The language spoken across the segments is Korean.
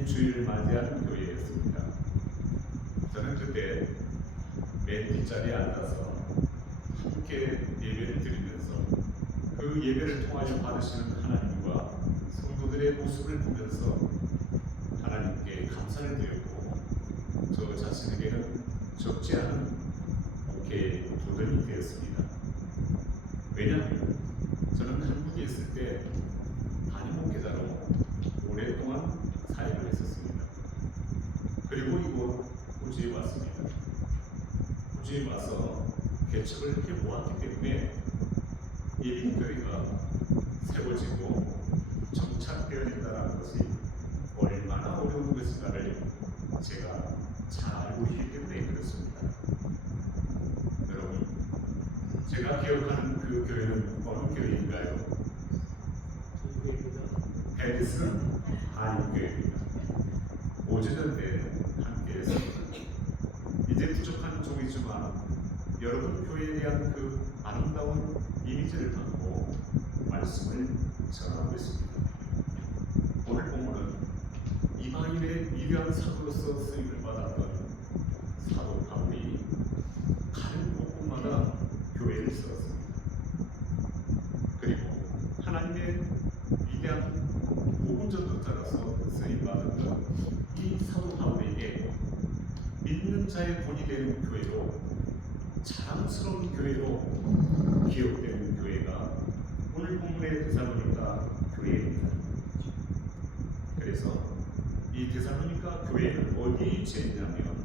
주님 주일을 맞이하는 교회였습니다. 저는 그때 맨 뒷자리에 앉아서 함께 예배를 드리면서 그 예배를 통하여 받으시는 하나님과 성도들의 모습을 보면서 하나님께 감사를 드렸고, 저 자신에게는 적지 않은 목회의 도전이 되었습니다. 왜냐하면 저는 한국에 있을 때 단임 목회자로 오랫동안 사역을 했었습니다. 그리고 이곳 호주에 왔습니다. 호주에 와서 개척을 해보았기 때문에 예비교회가 세워지고 정착되어 있다는 것이 얼마나 어려운 것인가를 제가 잘 알고 있기 때문에 그렇습니다. 여러분, 제가 기억하는 그 교회는 어느 교회인가요? 베디슨 한인교회입니다. 5주년 때 함께했습니다. 이제 부족한 종이지만 여러분 교회에 대한 그 아름다운 이미지를 갖고 말씀을 전하고 있습니다. 오늘 본문은 이방인의 위대한 사도로서 쓰임을 받았던 사도 바울이 가는 곳곳마다 교회를 세웠습니다. 그리고 하나님의 위대한 복음전도자로서 쓰임받았던 이 사도 바울에게 믿는 자의 본이 되는 교회로, 자랑스러운 교회로 기억되는 교회가 오늘 본문의 데살로니가 교회입니다. 그래서 이 데살로니가 교회는 어디에 위치해 있냐면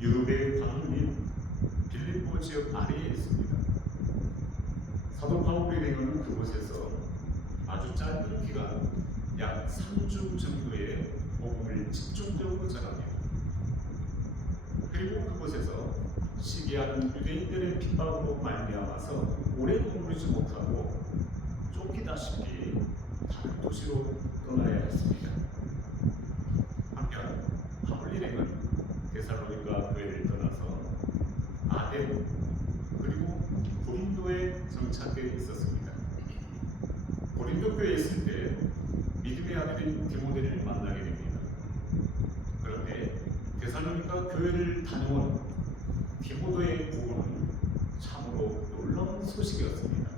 유럽의 광민 빌립보 지역 아래에 있습니다. 사도 바울이 내려오는 그곳에서 아주 짧은 기간, 약 3주 정도의 복음을 집중적으로 전합니다. 그리고 그곳에서 시기하는 유대인들의 핍박으로 말미암아서 오래 머무르지 못하고 쫓기다시피 다른 도시로 떠나야 했습니다. 한편 바울 일행은 데살로니가 교회를 떠나서 아덴 그리고 고린도에 정착되어 있었습니다. 고린도 교회에 있을 때 믿음의 아들인 디모데를 만나게 됩니다. 그런데 데살로니가 교회를 다녀온 디모데의 부고는 참으로 놀라운 소식이었습니다.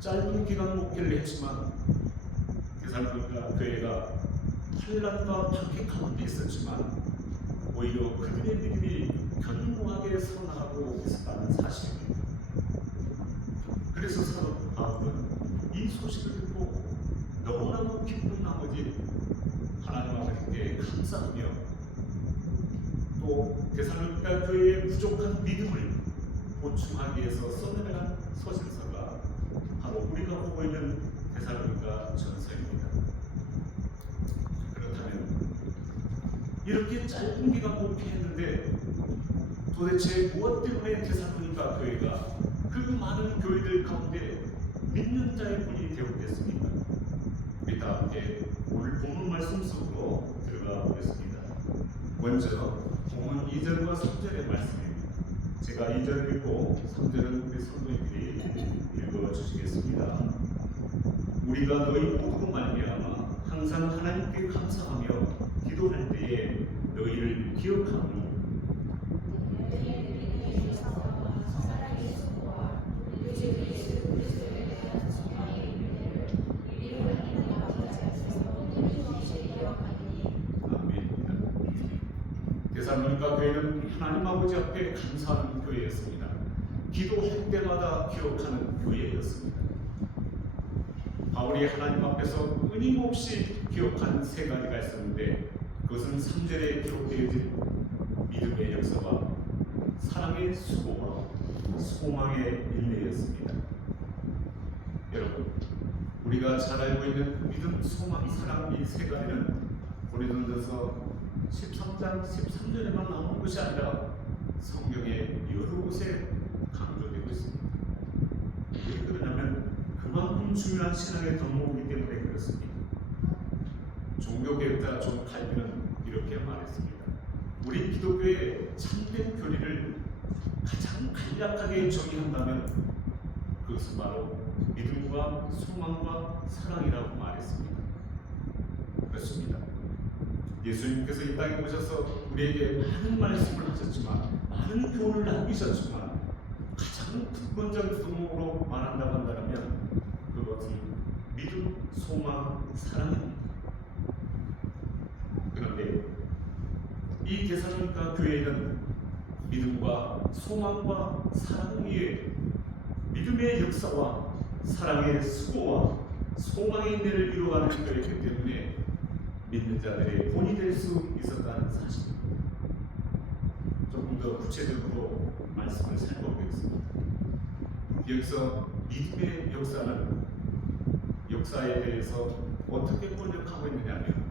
짧은 기간 목회를 했지만 데살로니가 교회가 환난과 박해 가운데 있었지만 오히려 그들의 믿음이 견고하게 살아나가고 있었다는 사실입니다. 그래서 사도 바울은 이 소식을 듣고 너무나도 기쁜 나머지 하나님 아버지께 감사하며 또 데살로니가 교회의 부족한 믿음을 보충하기 위해서 써내려간 서신서가 바로 우리가 보고 있는 데살로니가 전서입니다. 그렇다면 이렇게 짧은 기간 목회했는데 도대체 무엇 때문에 데살로니가 교회가 그 많은 교회들 가운데 믿는 자의 분이 되었겠습니까? 우리 다 함께 오늘 본문 말씀 속으로 들어가 보겠습니다. 먼저 본문 2절과 3절의 말씀입니다. 제가 2절을 읽고 3절은 우리 성도님들이 읽어주시겠습니다. 우리가 너희 모두 말미암아 항상 하나님께 감사하며 기도할 때에 너희를 기억하노니 데살로니가 교회는 하나님 아버지 앞에 감사하는 교회였습니다. 기도할 때마다 기억하는 교회였습니다. 바울이 하나님 앞에서 끊임없이 기억한 세 가지가 있었는데 그것은 3절에 기록되어진 믿음의 역사와 사랑의 수고와 소망의 인내였습니다. 여러분, 우리가 잘 알고 있는 믿음, 소망, 사랑 이 세 가지는 고린도전서 13장 13절에만 나오는 것이 아니라 성경의 여러 곳에 강조되고 있습니다. 왜 그러냐면 그만큼 중요한 신앙의 덕목이기 때문에 그렇습니다. 종교개혁자 존 칼빈은 이렇게 말했습니다. 우리 기독교의 참된 교리를 가장 간략하게 정의한다면 그것은 바로 믿음과 소망과 사랑이라고 말했습니다. 그렇습니다. 예수님께서 이 땅에 오셔서 우리에게 많은 말씀을 하셨지만, 많은 교훈을 남기셨지만, 가장 근본적인 덕목으로 말한다고 한다면 그것은 믿음, 소망, 사랑입니다. 그런데 이 데살로니가 교회는 믿음과 소망과 사랑 위에 믿음의 역사와 사랑의 수고와 소망의 인내를 이루어가는 교회이기 때문에 믿는 자들의 본이 될 수 있었다는 사실입니다. 조금 더 구체적으로 말씀을 살펴보겠습니다. 여기서 믿음의 역사에 대해서 어떻게 번역하고 있느냐면,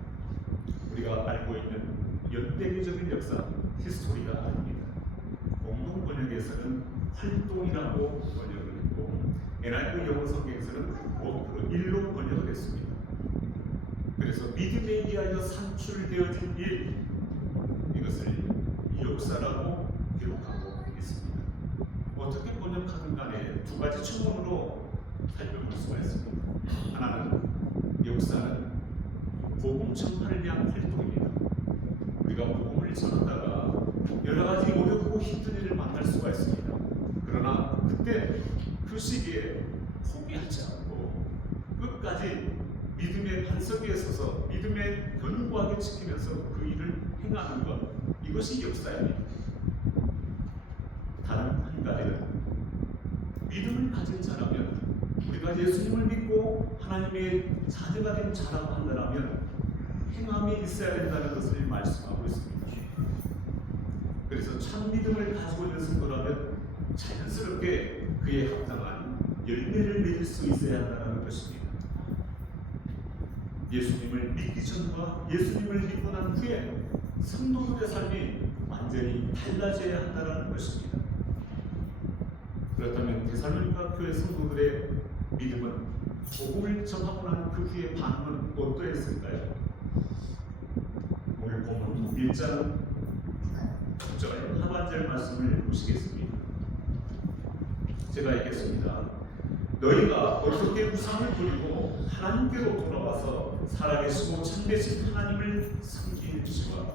우리가 알고 있는 연대기적인 역사, 히스토리가 아닙니다. 공동 번역에서는 활동이라고 번역을 했고, NIV 영어 성경에서는 일로 번역을 했습니다. 그래서 믿음에 의하여 산출되어진 일, 이것을 역사라고 기록하고 있습니다. 어떻게 번역하든 간에 두 가지 측면으로 살펴볼 수가 있습니다. 하나는 역사는 복음 전파를 위한 활동입니다. 우리가 복음을 전하다가 여러 가지 어렵고 힘든 일을 만날 수가 있습니다. 그러나 그때 그 시기에 포기하지 않고 끝까지 믿음의 반석에 서서 믿음의 견고하게 지키면서 그 일을 행하는 것, 이것이 역사입니다. 다른 한 가지는 믿음을 가진 자라면, 우리가 예수님을 믿고 하나님의 자녀가 된 자라고 한다면 행함이 있어야 된다는 것을 말씀하고 있습니다. 그래서 참 믿음을 가지고 있는 성도라면 자연스럽게 그에 합당한 열매를 맺을 수 있어야 한다는 것입니다. 예수님을 믿기 전과 예수님을 믿고 난 후에 성도들의 삶이 완전히 달라져야 한다는 것입니다. 그렇다면 데살로니가 교회 성도들의 믿음은 복음을 전하고 난 그 후의 반응은 어떠했을까요? 오늘 본문 1장 6절 하반절 말씀을 보시겠습니다. 제가 읽겠습니다. 너희가 어떻게 우상을 버리고 하나님께로 돌아와서 살아계시고 참되신 하나님을 섬기는지와.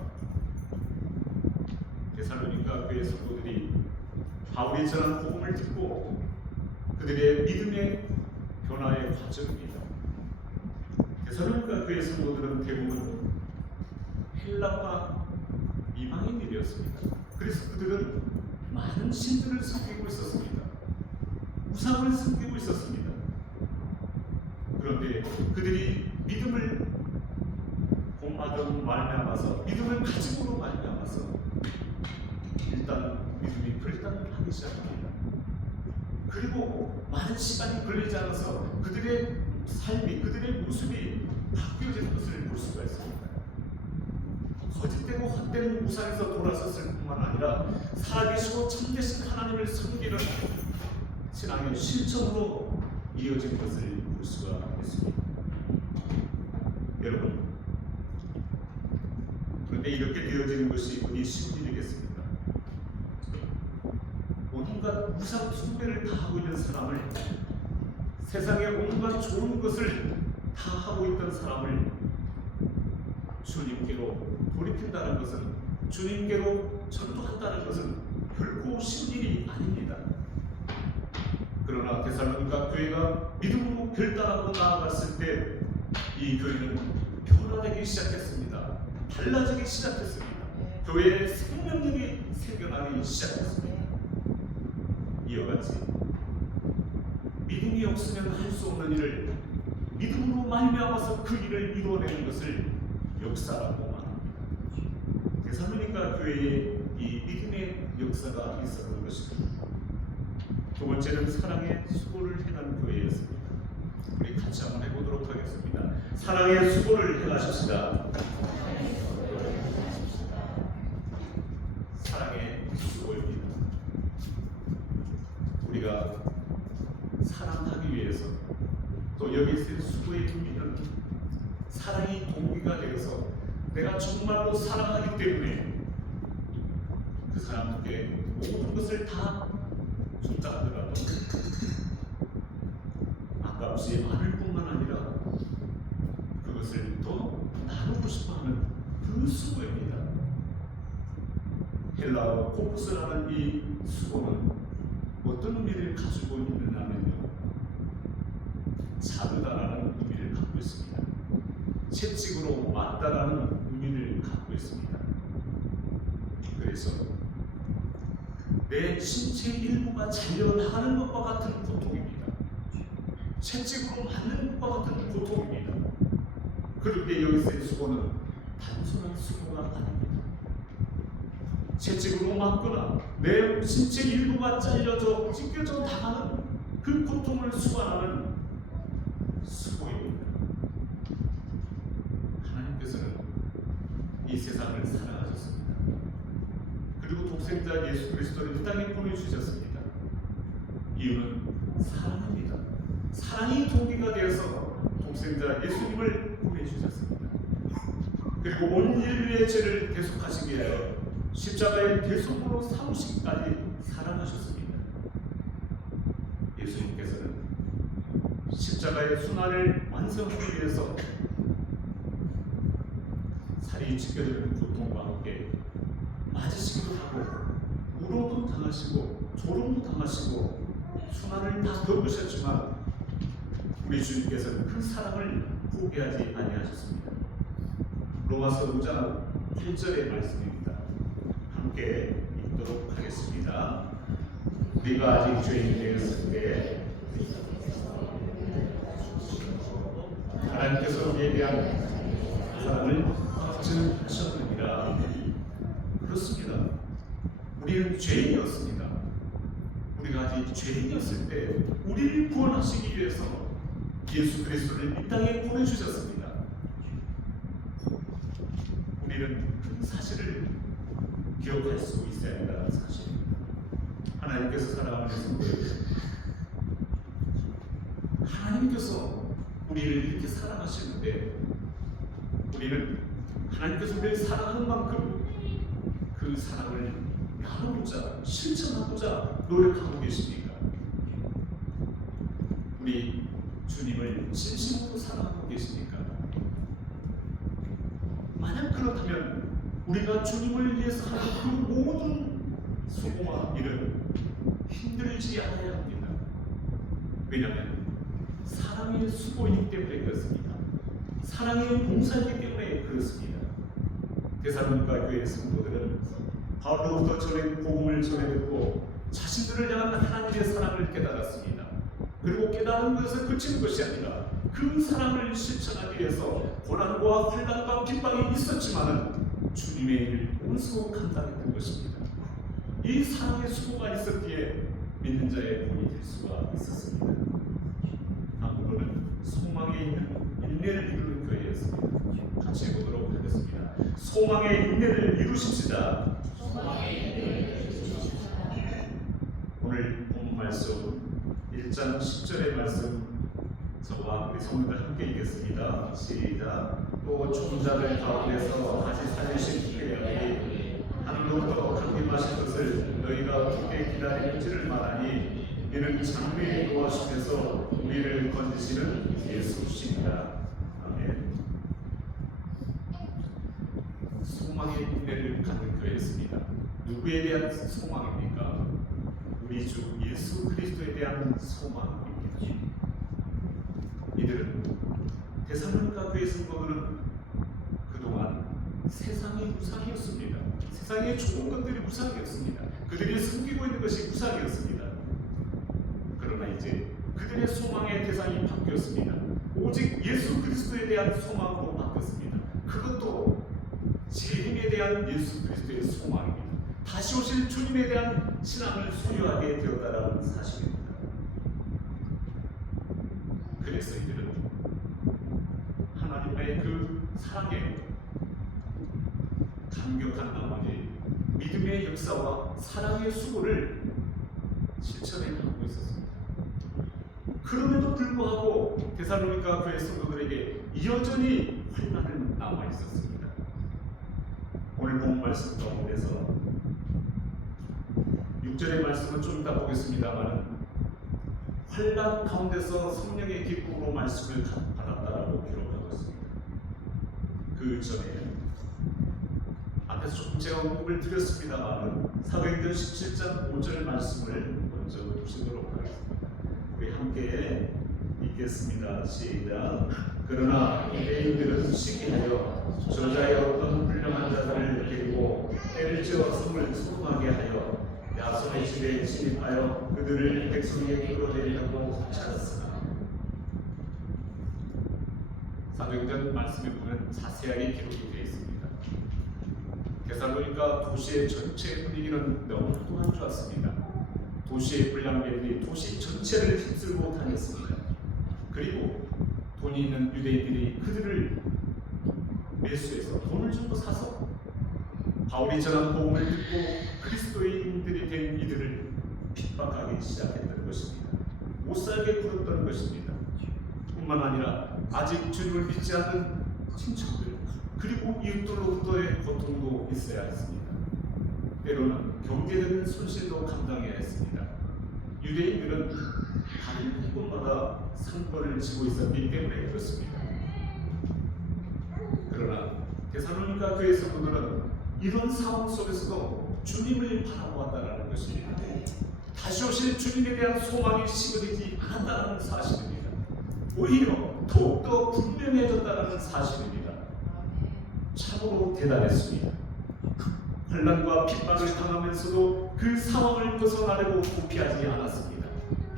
데살로니가 교회 성도들이 바울이 전한 복음을 듣고 그들의 믿음의 변화의 과정입니다. 데살로니가 교회 성도들은 대부분 헬라파 이방인들이었습니다. 그래서 그들은 많은 신들을 섬기고 있었습니다. 우상을 섬기고 있었습니다. 그런데 그들이 믿음을 본받은 말미암아서, 믿음을 가지고로 말미암아서 일단 믿음이 결단을 하기 시작합니다. 그리고 많은 시간이 걸리지 않아서 그들의 삶이, 그들의 모습이 바뀌어지는 것을 볼 수가 있습니다. 거짓되고 헛된 우상에서 돌아섰을 뿐만 아니라 살아계시고 참되신 하나님을 섬기는 신앙의 실천으로 이어진 것을 볼 수가 있습니다. 여러분, 그런데 이렇게 되어지는 것이 어디 쉬운 일이겠습니까? 온갖 우상 숭배를 다 하고 있는 사람을, 세상에 온갖 좋은 것을 다 하고 있던 사람을 주님께로 돌이킨다는 것은, 주님께로 전도한다는 것은 결코 쉬운 일이 아닙니다. 그러나 데살로니가 교회가 믿음으로 결단하고 나아갔을 때 이 교회는 변화되기 시작했습니다. 달라지기 시작했습니다. 교회의 생명력이 생겨나기 시작했습니다. 이와 같이 믿음이 없으면 할 수 없는 일을 믿음으로 말미암아서 그 일을 이루어내는 것을 역사라고 말합니다. 데살로니가 교회에 이 믿음의 역사가 있었던 것입니다. 두 번째는 사랑의 수고를 행한 교회였습니다. 우리 같이 한번 해보도록 하겠습니다. 사랑의 수고를 행하십시다. 사랑의 수고입니다. 우리가 사랑하기 위해서, 또 여기서의 수고의 의미는 사랑이 동기가 되어서 내가 정말로 사랑하기 때문에 그 사람에게 모든 것을 다 준다 하더라도 아깝지 않을 뿐만 아니라 그것을 더 나누고 싶어하는 그 코뿔소라는 이 수고는 어떤 의미를 가지고 있느냐면요, 자르다라는 의미를 갖고 있습니다. 채찍으로 맞다라는 의미를 갖고 있습니다. 그래서 내 신체 일부가 잘려나가는 것과 같은 고통입니다. 채찍으로 맞는 것과 같은 고통입니다. 그런데 여기서의 수고는 단순한 수고가 아닙니다. 채찍으로 맞거나 내 신체 일부가 잘려져 찢겨져 나가는 그 고통을 수반하는 수고입니다. 하나님께서는 이 세상을 사랑하셨습니다. 그리고 독생자 예수 그리스도를 이 땅에 보내주셨습니다. 이유는 사랑입니다. 사랑이 동기가 되어서 독생자 예수님을 보내주셨습니다. 그리고 온 인류의 죄를 대속하시기 위하여 십자가의 대속으로 삼으시기까지 사랑하셨습니다. 예수님께서는 십자가의 순환을 완성하기 위해서 살이 찢겨지는 고통과 함께 맞으시기도 하고 우로도 당하시고 조롱도 당하시고 순환을 다 겪으셨지만 우리 주님께서는 그 사랑을 포기하지 아니하셨습니다. 로마서 5장 1절의 말씀입니다. 함께 읽도록 하겠습니다. 우리가 아직 죄인이 되었을 때 하나님께서 우리에 대한 사랑을 증하셨느니라. 그렇습니다. 우리는 죄인이었습니다. 우리가 아직 죄인이었을 때 우리를 구원하시기 위해서 예수 그리스도를 이 땅에 보내주셨습니다. 우리는 그 사실을 기억할 수 있어야 한다는 사실입니다. 하나님께서 사랑하는 성도들, 하나님께서 우리를 이렇게 사랑하시는데 우리는 하나님께서 우리를 사랑하는 만큼 그 사랑을 나누고자 실천하고자 노력하고 계십니까? 우리 주님을 진심으로 사랑하고 계십니까? 만약 그렇다면 우리가 주님을 위해서 하는 그 모든 수고와 일은 힘들지 않아야 합니다. 왜냐하면 사랑의 수고이기 때문에 그렇습니다. 사랑의 봉사이기 때문에 그렇습니다. 데살로니가 교회 성도들은 바울로부터 전해 복음을 전해 듣고 자신들을 향한 하나님의 사랑을 깨달았습니다. 그리고 깨달은 것을 그치는 것이 아니라 그 사랑을 실천하기 위해서 고난과 환난과 핍박이 있었지만은 주님의 일을 온수고 감당했던 것입니다. 이 사랑의 수고가 있었기에 믿는 자의 본이 될 수가 있었습니다. 다음으로는 소망에 있는 인내를 이루는 교회였습니다. 같이 보도록 하겠습니다. 소망의 인내를 이루십시다. 오늘 본 말씀 1장 10절의 말씀 저와 우리 성도들 함께 읽겠습니다. 시작. 또 총자들 가운데서 다시 살리신 그의 하늘로부터 강림하신 것을 너희가 어떻게 기다리는지를 말하니 이는 장래에 도와주셔서 우리를 건지시는 예수십니다. 아멘. 소망의 인내를 갖는 교회였습니다. 누구에 대한 소망입니까? 우리 주 예수 그리스도에 대한 소망입니다. 이들은 데살로니가 교회 성도들은 그동안 세상이 우상이었습니다. 세상의 좋은 것들이 우상이었습니다. 그들이 숨기고 있는 것이 우상이었습니다. 그러나 이제 그들의 소망의 대상이 바뀌었습니다. 오직 예수 그리스도에 대한 소망으로 바뀌었습니다. 그것도 재림에 대한 예수 그리스도의 소망입니다. 다시 오실 주님에 대한 신앙을 소유하게 되었다라는 사실입니다. 그래서 이들은 하나님의 그 사랑에 감격한 나머지 믿음의 역사와 사랑의 수고를 실천해 나가고 있었습니다. 그럼에도 불구하고 데살로니가 교회 성도들에게 여전히 환난은 남아 있었습니다. 오늘 본 말씀 가운데서 6절의 말씀은 좀 이따 보겠습니다만 환난 가운데서 성령의 기쁨으로 말씀을 받았다라고 기록하고 있습니다. 그 전에 앞에서 조금 제가 언급을 드렸습니다만 사도행전 17장 5절 말씀을 먼저 보시도록 하겠습니다. 우리 함께 읽겠습니다. 시작. 그러나 유대인들은 시기하여 저자의 어떤 불량한 자들을 데리고 때를 지어 성을 소동하게 하여 야손의 집에 침입하여 그들을 백성에게 끌어내리려고 찾았으나, 사도행전 말씀에 보면 자세하게 기록이 되어 있습니다. 데살로니가 도시의 전체 분위기는 너무도 안 좋았습니다. 도시의 불량배들이 도시 전체를 휩쓸고 다녔습니다. 그리고 돈이 있는 유대인들이 그들을 매수해서 돈을 주고 사서 바울이 전한 복음을 듣고 그리스도인들이 된 이들을 핍박하기 시작했던 것입니다. 못살게 굴었던 것입니다. 뿐만 아니라 아직 주님을 믿지 않는 친척들 그리고 이웃들로부터의 고통도 있어야 했습니다. 때로는 경제적인 손실도 감당해야 했습니다. 유대인들은 다른 곳마다 상권을 지고 있었기 때문에 그렇습니다. 그러나 데살로니가 교회 성도들은 이런 상황 속에서도 주님을 바라보았다는 것입니다. 다시 오실 주님에 대한 소망이 식어지지 않았다는 사실입니다. 오히려 더욱더 분명해졌다는 사실입니다. 참으로 대단했습니다. 환난과 핍박을 당하면서도 그 상황을 벗어나려고 도피하지 않았습니다.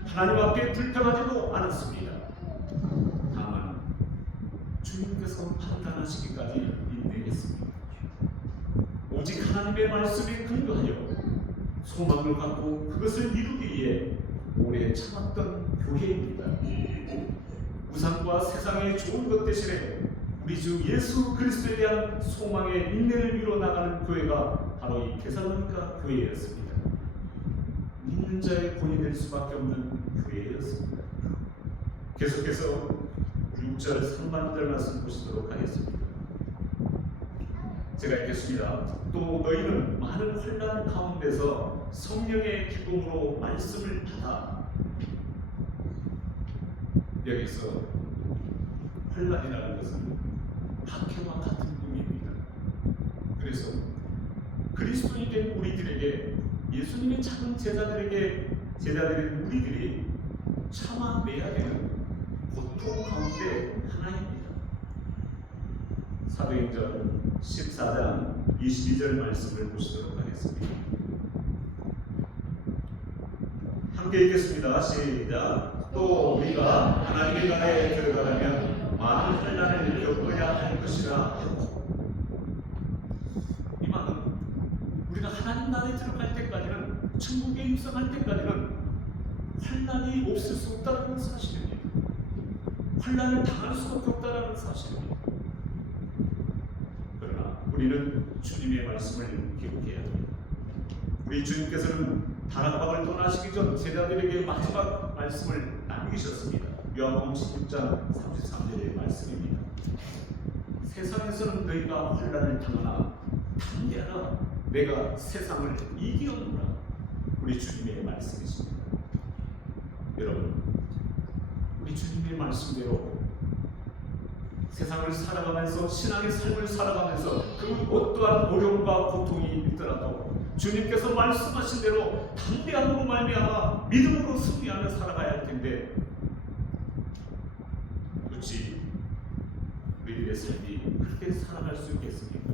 하나님 앞에 불평하지도 않았습니다. 다만 주님께서 판단하시기까지 인내했습니다. 오직 하나님의 말씀에 근거하여 소망을 갖고 그것을 이루기 위해 오래 참았던 교회입니다. 우상과 세상의 좋은 것 대신에 우리 주 예수 그리스도에 대한 소망의 인내를 이루어 나가는 교회가 바로 이 데살로니가 교회였습니다. 믿는 자의 본이 될 수밖에 없는 교회였습니다. 계속해서 6절 3절 말씀 보시도록 하겠습니다. 제가 읽겠습니다. 또 너희는 많은 환난 가운데서 성령의 기쁨으로 말씀을 받아. 여기서 환난이라는 것은 박해와 같은 의미입니다. 그래서 그리스도인이 된 우리들에게, 예수님의 작은 제자들인 우리들이 참아내야 되는 고통 가운데 하나입니다. 사도행전 14장 22절 말씀을 보시도록 하겠습니다. 함께 읽겠습니다. 시작. 또 우리가 하나님의 나라에 들어가려면 많은 환난을 겪어야 할 것이라 하고. 이 말은 우리가 하나님 나라에 들어갈 때까지는, 천국에 입성할 때까지는 환난이 없을 수 없다는 사실입니다. 환난을 당할 수밖에 없다는 사실입니다. 그러나 우리는 주님의 말씀을 기억해야 합니다. 우리 주님께서는 다락방을 떠나시기 전 제자들에게 마지막 말씀을 남기셨습니다. 요한복음 16장 33절의 말씀입니다. 세상에서는 너희가 환난을 당하나 담대하라, 내가 세상을 이기었노라. 우리 주님의 말씀이십니다. 여러분, 우리 주님의 말씀대로 세상을 살아가면서, 신앙의 삶을 살아가면서 그 어떠한 어려움과 고통이 있더라도 주님께서 말씀하신 대로 담대함으로 말미암아 믿음으로 승리하며 살아가야 할 텐데, 어찌 우리들의 삶이 그렇게 살아갈 수 있겠습니까?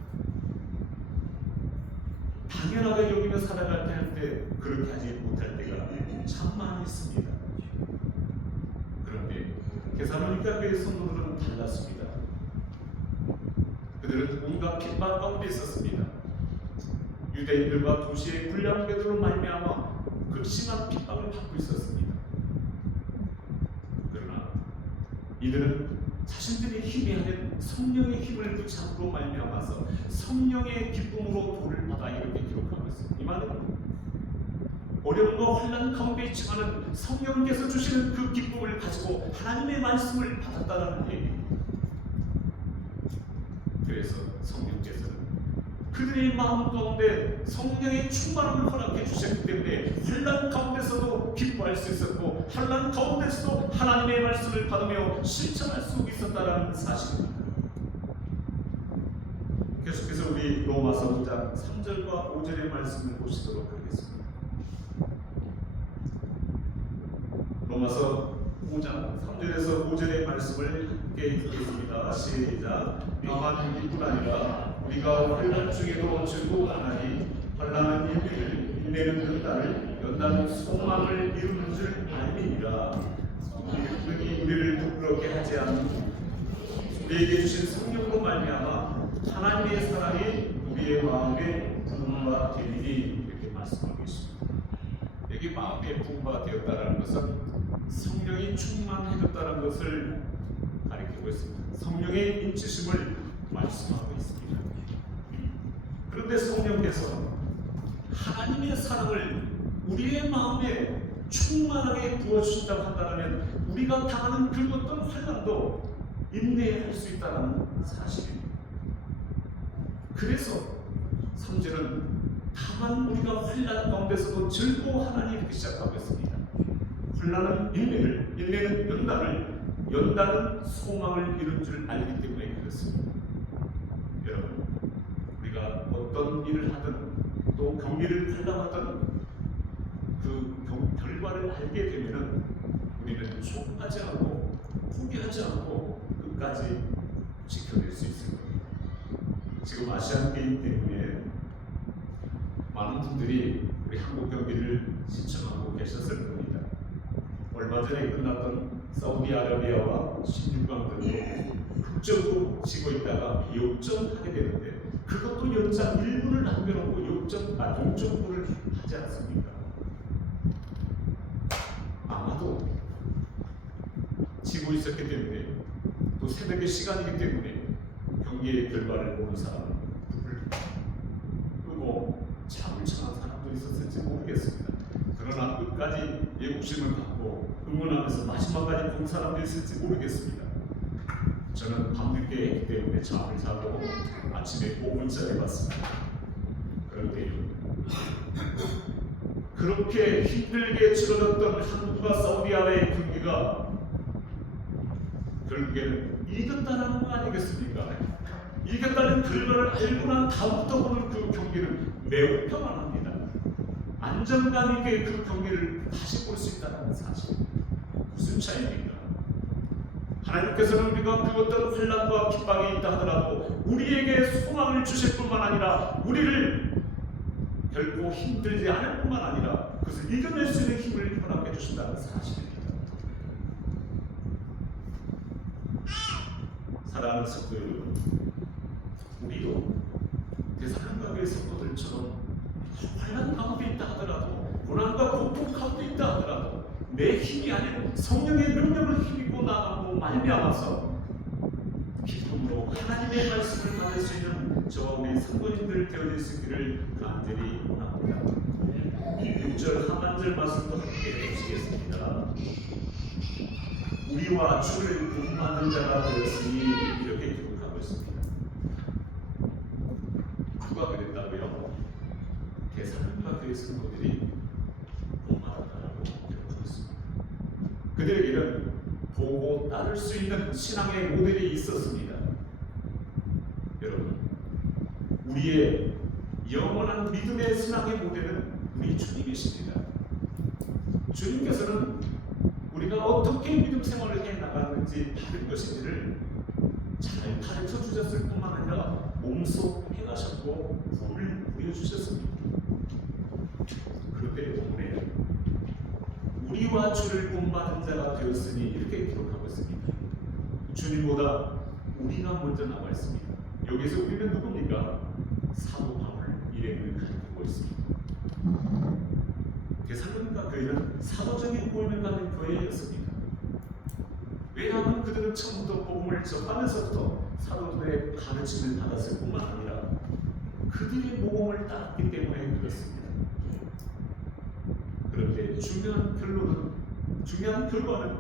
당연하게 여기며 살아갈 때 그렇게 하지 못할 때가 참 많이 있습니다. 그런데 데살로니가 교회 성도들은 달랐습니다. 그들은 온갖 핍박 가운데 있었습니다. 유대인들과 도시의 불량배들로 말미암아 극심한 핍박을 받고 있었습니다. 그러나 이들은 자신들의 힘이 아닌 성령의 힘을 붙잡으로 말미암아서 성령의 기쁨으로 도를 받아 이렇게 기록하고 있습니다. 이 말은 어려움과 환난 가운데 있지만은 성령께서 주시는 그 기쁨을 가지고 하나님의 말씀을 받았다라는 얘기입니다. 그래서 성령께서는 그들의 마음 가운데 성령의 충만함을 허락해 주셨기 때문에 환난 가운데서도 기뻐할 수 있었고, 환난 가운데서도 하나님의 말씀을 받으며 실천할 수 있었다라는 사실입니다. 계속해서 우리 로마서 9장 5장 3절과 5절의 말씀을 보시도록 하겠습니다. 로마서 5장 3절에서 5절의 말씀을 함께 읽겠습니다. 시작. 다만 이뿐 아니라 우리가 환난 중에도 즐거워하나니 환난은 인내를, 인내는 연단을, 연단은 소망을 이루는 줄 알미니라. 우리 우리를 부끄럽게 하지 않고 우리에게 주신 성령으로 말미암아 하나님의 사랑이 우리의 마음에 부흥가 되리니, 이렇게 말씀하고 있습니다. 여기 마음에 부흥가 되었다는 것은 성령이 충만해졌다는 것을 가리키고 있습니다. 성령의 인치심을 말씀하고 있습니다. 그런데 성령께서 하나님의 사랑을 우리의 마음에 충만하게 부어주신다고 한다면 우리가 당하는 그 어떤 환난도 인내할 수 있다는 사실입니다. 그래서 3절은 다만 우리가 환난 가운데서도 즐거워하나니 이렇게 시작하고 있습니다. 환난은 인내를, 인내는 연단을, 연단은 소망을 이룬 줄 알기 때문에 그렇습니다. 여러분, 우리가 어떤 일을 하든 또 경기를 관람하든 그 결과를 알게 되면은 우리는 초하지 않고 포기하지 않고 끝까지 지켜낼 수 있을 겁니다. 지금 아시안 게임 때문에 많은 분들이 우리 한국 경기를 시청하고 계셨을 겁니다. 얼마 전에 끝났던 사우디아라비아와 16강전도 극적으로 지고 있다가 역전하게 되는데 그것도 연장 1분을 남겨놓고 동점골을 하지 않습니까? 아마도 지고 있었기 때문에 또 새벽의 시간이기 때문에 경기의 결과를 보는 사람은 불을 끄고 잠을 청한 사람도 있었을지 모르겠습니다. 그러나 끝까지 애국심을 갖고 응원하면서 마지막까지 본 사람도 있을지 모르겠습니다. 저는 밤늦게 했기 때문에 잠을 자고 아침에 5분째 해봤습니다. 그런데 그렇게 힘들게 치러졌던 한국과 사우디아라비아의 경기가 결국에는 이겼다는 거 아니겠습니까? 이겼다는 결과를 알고 난 다음부터 보는 그 경기는 매우 편안합니다. 안정감 있게 그 경기를 다시 볼 수 있다는 사실. 무슨 차이입니까? 하나님께서는 우리가 그 어떤 환난과 핍박이 있다 하더라도 우리에게 소망을 주실 뿐만 아니라 우리를 결코 힘들지 않을 뿐만 아니라 그것을 이겨낼 수 있는 힘을 허락해 주신다는 사실입니다. 사랑하는 성도 여러분, 우리도 데살로니가 교회 성도들처럼 환난 가운데 있다 하더라도 고난과 고통 가운데 있다 하더라도 내 힘이 아닌 성령의 능력을 힘입고 나가고 말미암아서 기쁨으로 하나님의 말씀을 받을 수 있는 저와 우리 성도님들 되어질 수 있기를 간절히 원합니다. 6절 하반절 말씀도 함께 보시겠습니다. 우리와 주를 본받는 자가 되었으니, 이렇게 기록하고 있습니다. 누가 그랬다고요? 데살로니가 교회 성도들이 본받았다라고 기록하고 있습니다. 그들에게는 보고 따를 수 있는 신앙의 모델이 있었습니다. 여러분, 우리의 영원한 믿음의 신앙의 모델은 우리 주님이십니다. 주님께서는 우리가 어떻게 믿음 생활을 해 나가는지 바른 것인지를 잘 가르쳐 주셨을 뿐만 아니라 몸소 행하셨고 불을 부여주셨습니다. 그런데 오늘 우리와 주를 본받은 자가 되었으니, 이렇게 기록하고 있습니다. 주님보다 우리가 먼저 나와 있습니다. 여기서 우리는 누굽니까? 사도 바울 일행을 가리키고 있습니다. 데살로니가 교회는 사도적인 모임을 가진 교회였습니다. 왜냐하면 그들은 처음부터 복음을 접하면서부터 사도들의 가르침을 받았을 뿐만 아니라 그들의 모범을 따랐기 때문에 그렇습니다. 그런데 중요한 결과는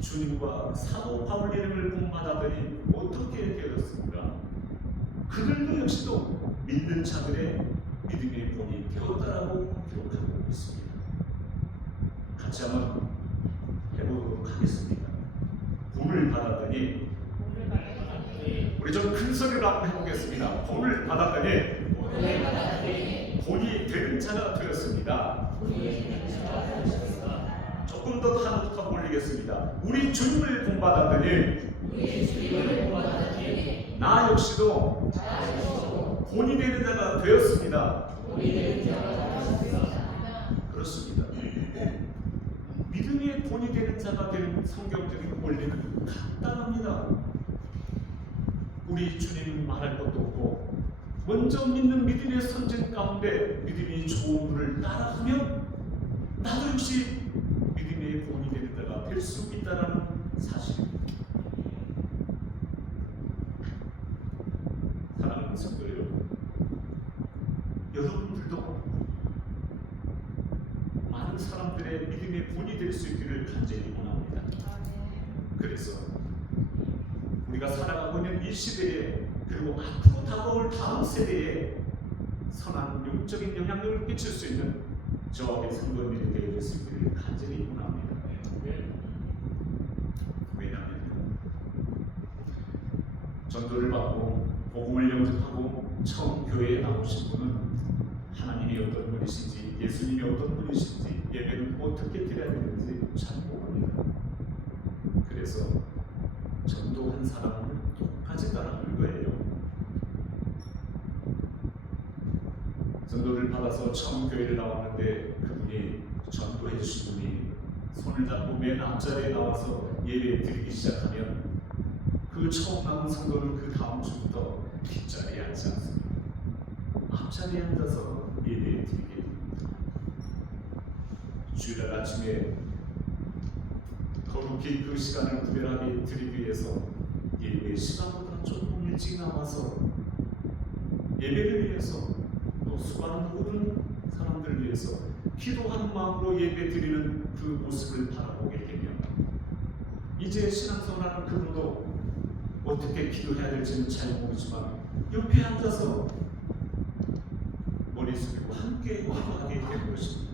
주님과 사도 바울 이름을 본받았더니 어떻게 되었습니까? 그들도 역시도 믿는 자들의 믿음의 본이 되었다라고 기록하고 있습니다. 같이 한번 해보도록 하겠습니다. 본을 받았더니, 우리 좀 큰 소리로 한번 해보겠습니다. 본을 받았더니 본이 되는 자가 되었습니다. 조금 더 한부터 올리겠습니다. 우리 주님을 본받았더니 나 역시도 본이 되는 자가 되었습니다. 그렇습니다. 믿음의 본이 되는 자가 되는 성경적인 원리는 간단합니다. 우리 주님 말할 것도 없고 먼저 믿는 믿음의 선진 가운데 믿음이 좋은 분을 따라가면 나도 역시 믿음의 본이 되는 자가 될 수 있다는 사실입니다. 사랑하는 성도 여러분, 여러분들도 많은 사람들의 믿음의 본이 될 수 있기를 간절히 원합니다. 그래서 우리가 살아가고 있는 이 시대에, 그리고 앞으로 다가올 다음 세대에 선한 영적인 영향력을 끼칠 수 있는 저와 성도님들이 되어 줄 수 있기를 간절히 원합니다. 왜냐하면 전도를 받고 복음을 영접하고 처음 교회에 나오신 분은 하나님이 어떤 분이신지, 예수님이 어떤 분이신지, 예배는 어떻게 드려야 되는지 잘 모릅니다. 그래서 전도한 사람을 똑같이 따라하는 거예요. 전도를 받아서 처음 교회를 나왔는데 그분이 전도해 주신 분이 손을 잡고 맨 앞자리에 나와서 예배 드리기 시작하면 그 처음 나온 성도는 그 다음 주부터 뒷자리에 앉지 않습니다. 앞자리에 앉아서 예배 드리게 됩니다. 주일날 아침에 거룩히 그 시간을 구별하게 드리기 위해서 예배 시간보다 조금 일찍 나와서 예배를 위해서 또 수많은 모든 사람들을 위해서 기도하는 마음으로 예배 드리는 그 모습을 바라보게 되면 이제 신앙생활하는 그분도 어떻게 기도해야 될지는 잘 모르지만 옆에 앉아서 머리 숙이고 함께 기도하게 되는 것입니다.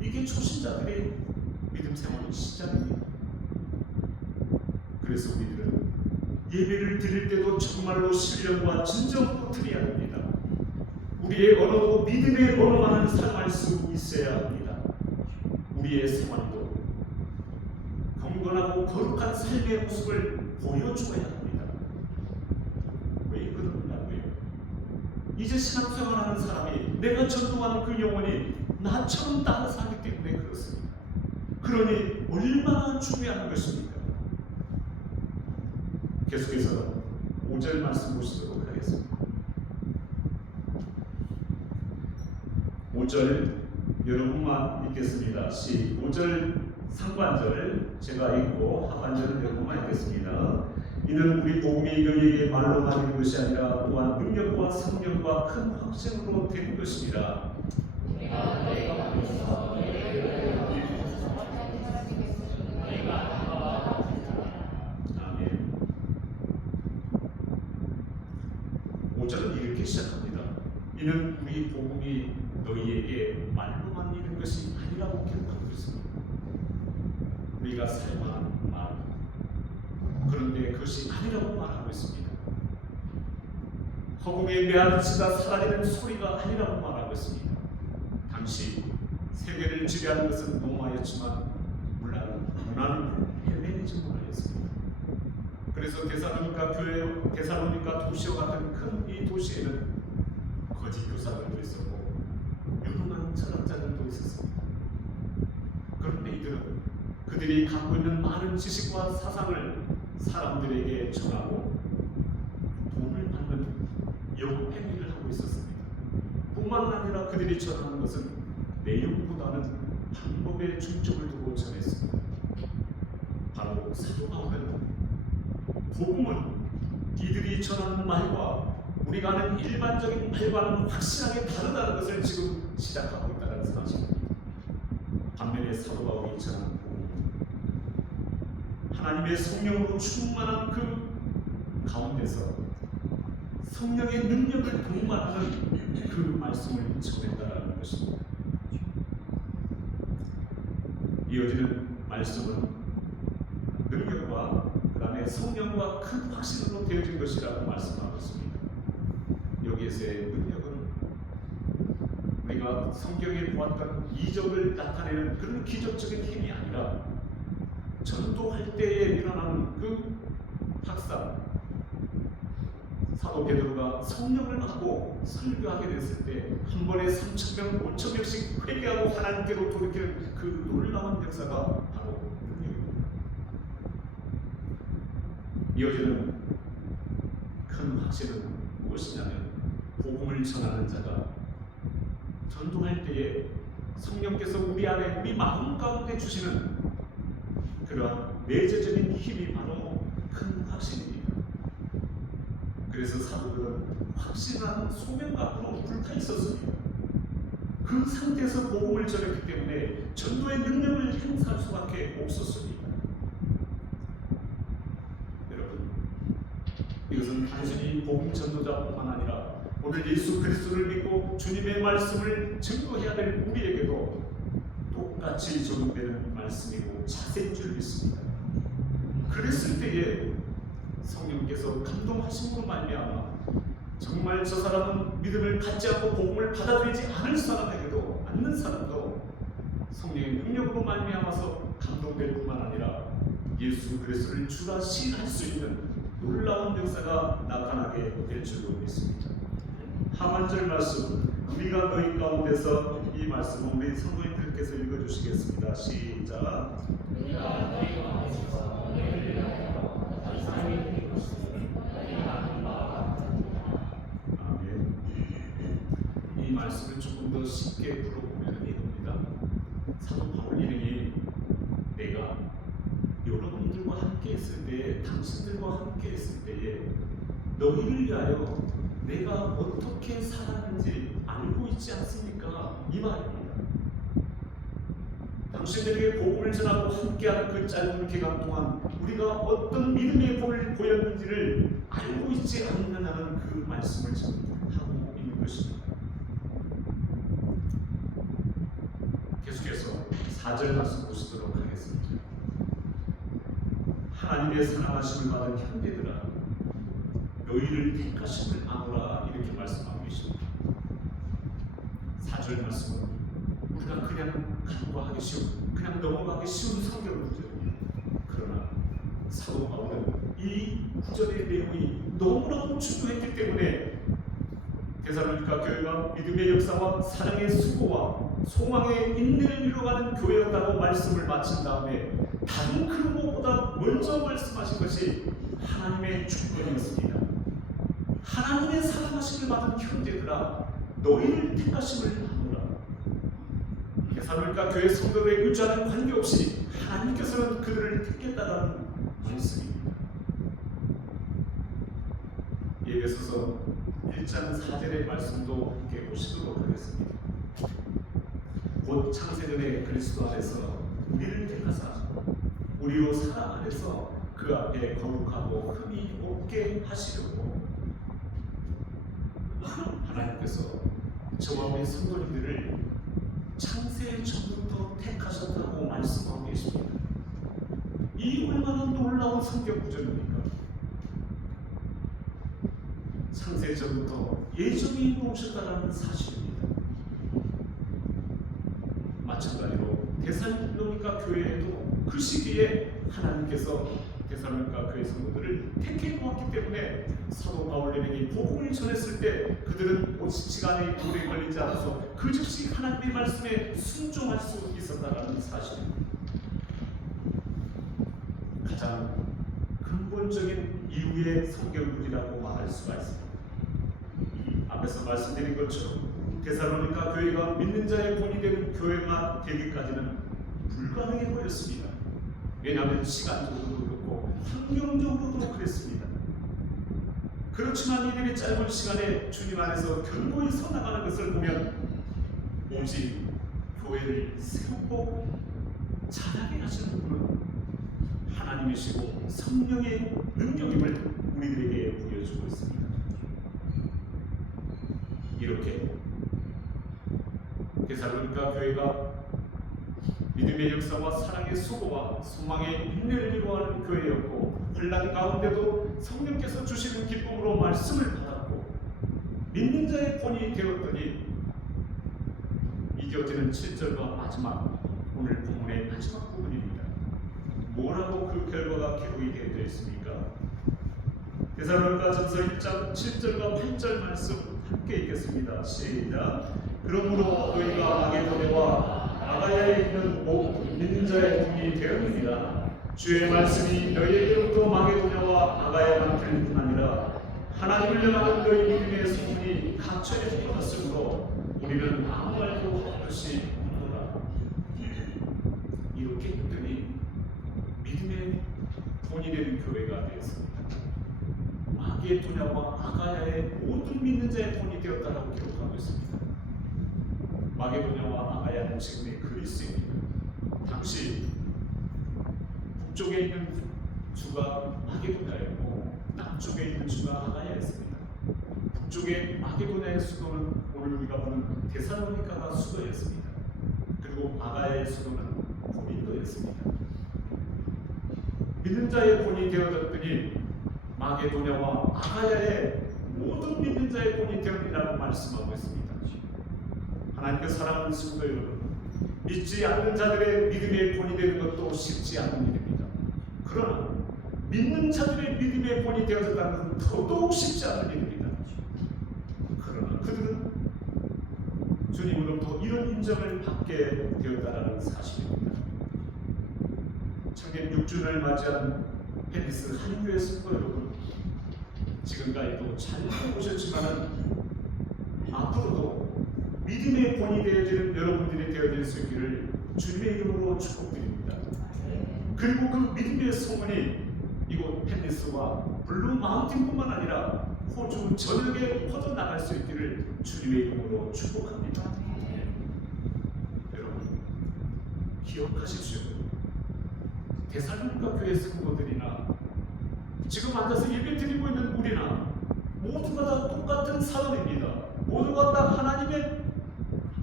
이게 초신자들의 믿음 생활의 시작입니다. 그래서 우리들은 예배를 드릴 때도 정말로 신령과 진정으로 드려야 합니다. 우리의 언어도 믿음의 언어만을 사용할 수 있어야 합니다. 우리의 생활도 경건하고 거룩한 삶의 모습을 보여주어야 합니다. 왜 그러냐고요? 이제 신앙생활하는 사람이 내가 전도하는 그 영혼이 나처럼 따라사기 때문에 그렇습니다. 그러니 얼마나 중요한 것입니까? 계속해서 5절 말씀 보시도록 하겠습니다. 5절 여러분만 읽겠습니다. 5절 상반절 제가 읽고 하반절은 여러분만 읽겠습니다. 이는 우리 복음이 너희에게 말로만 있는 것이 아니라 또한 능력과 성령과 큰 확증으로 된 것입니다. 아멘. 5절은 이렇게 시작합니다. 이는 우리 복음이 너희에게 말로만 있는 것이 아니라고 기록하고 있습니다. 우리가 사용하는 말, 그런데 그것이 아니라고 말하고 있습니다. 허공에 메아리치다 사라지는 소리가 아니라고 말하고 있습니다. 당시 세계를 지배하는 것은 로마였지만 문화는 헬레니즘 문화였습니다. 그래서 데살로니가 도시와 같은 큰 이 도시에는 거짓 교사들도 있었고 유능한 철학자들도 있었습니다. 그런데 이들은 그들이 갖고 있는 많은 지식과 사상을 사람들에게 전하고 돈을 받는 영업행위를 하고 있었습니다. 뿐만 아니라 그들이 전하는 것은 내용보다는 방법에 중점을 두고 전했습니다. 바로 사도 바울은 복음은 이들이 전하는 말과 우리가 아는 일반적인 말과는 확실하게 다르다는 것을 지금 시작하고 있다는 사실입니다. 반면에 사도 바울이 전하는 복음은 하나님의 성령으로 충만한 그 가운데서 성령의 능력을 동반하는 그 말씀을 전했다는 것입니다. 이어지는 말씀은 능력과 그 다음에 성령과 큰 확신으로 되어진 것이라고 말씀하고 있습니다. 여기에서의 능력은 우리가 성경에 보았던 이적을 나타내는 그런 기적적인 힘이 아니라 전도할 때에 일어나는 그 확산, 사도 베드로가 성령을 받고 설교하게 됐을 때 한 번에 3,000명, 5,000명씩 회개하고 하나님께로 돌이키는 그 놀라운 역사가 바로 능력입니다. 이어지는 큰 확신은 무엇이냐면 복음을 전하는 자가 전도할 때에 성령께서 우리 안에, 우리 마음 가운데 주시는 그러한 내재적인 힘이 바로 큰 확신입니다. 그래서 사도들은 확신한 소명 앞으로 불타 있었습니다. 그 상태에서 복음을 전했기 때문에 전도의 능력을 행사할 수밖에 없었습니다. 여러분, 이것은 단순히 복음 전도자뿐만 아니라 오늘 예수 그리스도를 믿고 주님의 말씀을 증거해야 될 우리에게도 똑같이 적용되는 말씀이고 자세인 줄 믿습니다. 그랬을 때에 성령께서 감동하심으로 말미암아 정말 저 사람은 믿음을 갖지 않고 복음을 받아들이지 않을 사람에게도, 않는 사람도 성령의 능력으로 말미암아서 감동될 뿐만 아니라 예수 그리스도를 주라 시인할 수 있는 놀라운 역사가 나타나게 될 줄로 믿습니다. 하반절 말씀, 우리가 너희 가운데서, 이 말씀은 우리 성도님들께서 읽어주시겠습니다. 시작. 우리가 너희 가운데서 너희를 위하여 더 이상의 드리고 싶은 너희 하나님 마음과 아멘. 이 말씀을 조금 더 쉽게 풀어보면 이겁니다. 사도 바울 일행이 내가 여러분들과 함께 있을 때에, 당신들과 함께 있을 때에 너희를 위하여 내가 어떻게 살았는지 알고 있지 않습니까? 이 말입니다. 당신들에게 복음을 전하고 함께하는 그 짧은 기간 동안 우리가 어떤 믿음의 복을 보였는지를 알고 있지 않느냐는 그 말씀을 지금 하고 있는 것입니다. 계속해서 4절 말씀 보시도록 하겠습니다. 하나님의 사랑하심을 받은 형제들아, 너희를 택하심을 아노라, 이렇게 말씀하고 계십니다. 4절 말씀은 우리가 그냥 간과하기 쉬운, 그냥 넘어가기 쉬운 성경 구절입니다. 그러나 사도 바울은 이 구절의 내용이 너무나도 중요했기 때문에 데살로니가 교회가 믿음의 역사와 사랑의 수고와 소망의 인내를 이루어가는 교회였다고 말씀을 마친 다음에 다른 그 무엇보다 먼저 말씀하신 것이 하나님의 주권이었습니다. 하나님의 사랑하심을 받은 형제들아, 너희를 택하심을 하노라. 데살로니가 교회 성도들의 의지와는 관계없이 하나님께서는 그들을 택했다라는 말씀입니다. 에베소서 1장 4절의 말씀도 함께 보시도록 하겠습니다. 곧 창세전에 그리스도 안에서 우리를 택하사 우리로 사랑 안에서 그 앞에 거룩하고 흠이 없게 하시려고 하나님께서 저와 우리 성도님들을 창세 전부터 택하셨다고 말씀하고 계십니다. 이 얼마나 놀라운 성경 구절입니까? 창세 전부터 예정이 놓으셨다는 사실입니다. 마찬가지로 데살로니가 교회에도 그 시기에 하나님께서 데살로니가 교회 성도들을 택해 보았기 때문에 사도 바울이 복음을 전했을 때 그들은 시간에 오래 걸리지 않아서 그 즉시 하나님의 말씀에 순종할 수 있었다는 사실입니다. 가장 근본적인 이유의 성경구리라고 말할 수가 있습니다. 앞에서 말씀드린 것처럼 데살로니가 교회가 믿는 자의 본이 되는 교회가 되기까지는 불가능해 보였습니다. 왜냐하면 시간적으로도 그렇고 환경적으로도 그랬습니다. 그렇지만 이들이 짧은 시간에 주님 안에서 견고히 서나가는 것을 보면 오직 교회를 세우고 자라게 하시는 분은 하나님이시고 성령의 능력임을 우리들에게 보여주고 있습니다. 이렇게 데살로니가 교회가 믿음의 역사와 사랑의 수고와 소망의 인내를 이루어하는 교회였고 혼란 가운데도 성령께서 주시는 기쁨으로 말씀을 받았고 믿는 자의 본이 되었더니 이어지는 7절과 마지막 오늘 본문의 마지막 부분입니다. 뭐라고 그 결과가 기록이 되어 있습니까? 데살로니가전서 1장 7절과 8절 말씀 함께 읽겠습니다. 시작. 그러므로 너희가 마게도냐와 아가야에 있는 믿는 자의 분이 되었느니라. 주의 말씀이 너희에게로부터 마게도냐와 아가야만 들릴 뿐 아니라 하나님을 향하는 너희 믿음의 소문이 각처에 퍼졌으므로 우리는 아무 말도 할 것이 없노라. 이렇게 했더니 믿음의 본이 되는 교회가 되었습니다. 마게도냐와 아가야의 모든 믿는 자의 본이 되었다라고 기록하고 있습니다. 마게도냐와 아가야는 지금의 그리스입니다. 당시 북쪽에 있는 주가 마게도냐였고 남쪽에 있는 주가 아가야였습니다. 북쪽의 마게도냐의 수도는 오늘 우리가 보는 데살로니가가 수도였습니다. 그리고 아가야의 수도는 고린도였습니다. 믿는 자의 본이 되어졌더니 마게도냐와 아가야의 모든 믿는 자의 본이 되었느니라고 말씀하고 있습니다. 하나님께 사랑하는 성도 여러분, 믿지 않는 자들의 믿음의 본이 되는 것도 쉽지 않은 일입니다. 그러나 믿는 자들의 믿음의 본이 되어졌다는 것은 더더욱 쉽지 않은 일입니다. 그러나 그들은 주님으로부터 이런 인정을 받게 되었다는 사실입니다. 창립 6주년을 맞이한 페니스 한인교회 성도 여러분, 지금까지도 잘 보셨지만 앞으로도 믿음의 본이 되어지는 여러분들이 되어질 수 있기를 주님의 이름으로 축복드립니다. 그리고 그 믿음의 소문이 이곳 페니스와 블루 마운틴뿐만 아니라 호주 전역에 퍼져나갈 수 있기를 주님의 이름으로 축복합니다. 여러분 기억하십시오. 데살로니가 교회 성도들이나 지금 앉아서 예배 드리고 있는 우리나 모두가 다 똑같은 사람입니다. 모두가 다 하나님의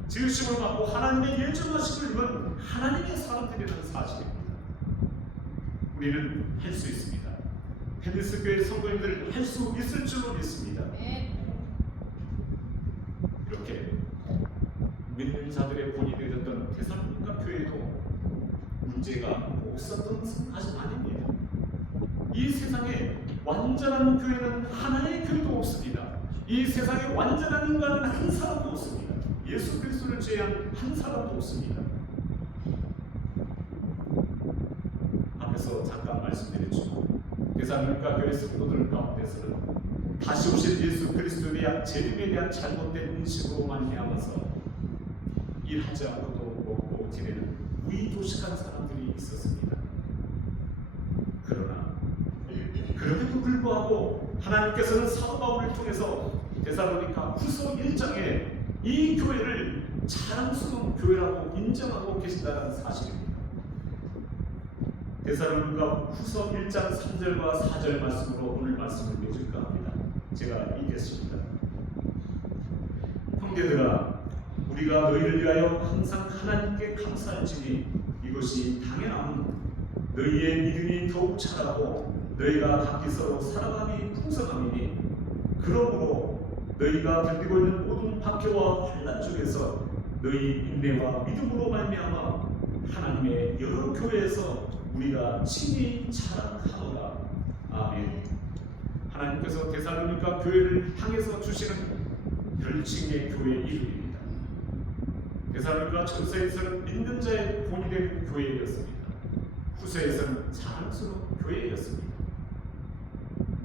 지으심을 받고 하나님의 예정하심을 입은 하나님의 사람들이라는 사실입니다. 우리는 할 수 있습니다. 페니스 교회 성도님들 할 수 있을 줄로 믿습니다. 이렇게 믿는 자들의 본이 되었던 데살로니가 교회도 문제가 없었던 것은 아닙니다. 이 세상에 완전한 교회는 하나의 교회도 없습니다. 이 세상에 완전한 인간은 한 사람도 없습니다. 예수 그리스도를 제외한 한 사람도 없습니다. 앞에서 잠깐 말씀드렸죠. 데살로니가 교회 성도들 가운데서는 다시 오실 예수 그리스도에 대한 재림에 대한 잘못된 인식으로 말미암아서 일하지 않고도 먹고 지내는 의도식한 사람들이 있었습니다. 그러나 그럼에도 불구하고 하나님께서는 사도 바울을 통해서 데살로니가 후서 1장에 이 교회를 자랑스러운 교회라고 인정하고 계신다는 사실입니다. 데살로니가 후서 1장 3절과 4절 말씀으로 오늘 말씀을 맺을까 합니다. 제가 읽겠습니다. 형제들아, 우리가 너희를 위하여 항상 하나님께 감사할지니 이것이 당연함은 너희의 믿음이 더욱 자라고 너희가 각기 서로 사랑함이 풍성함이니 그러므로 너희가 견디고 있는 모든 박해와 환난 중에서 너희 인내와 믿음으로 말미암아 하나님의 여러 교회에서 우리가 친히 자랑하노라. 아멘. 하나님께서 데살로니가 교회를 향해서 주시는 별칭의 교회 이름입니다. 데살로니가 전서에서는 믿는 자의 본이 된 교회였습니다. 후서에서는 자랑스러운 교회였습니다.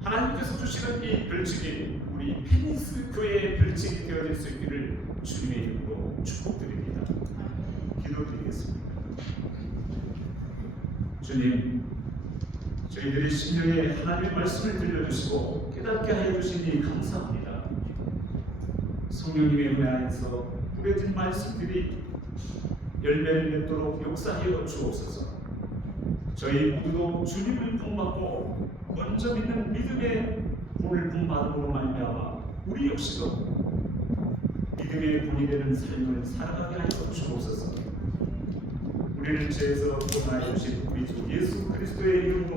하나님께서 주시는 이 별칭이 우리 페니스 교회의 별칭이 되어질 수 있기를 주님의 이름으로 축복드립니다. 기도드리겠습니다. 주님, 저희들의 심령에 하나님의 말씀을 들려주시고 깨닫게 하여 주시니 감사합니다. 성령님의 은혜 안에서 뿌려진 말씀들이 열매를 맺도록 역사하여 주옵소서. 저희 모두도 주님을 본받고 먼저 믿는 믿음의 본을 본받음으로 말미암아 우리 역시도 믿음의 본이 되는 삶을 살아가게 하여 주옵소서. 우리를 죄에서 구원하여 주신 우리 주 예수 그리스도의 이름으로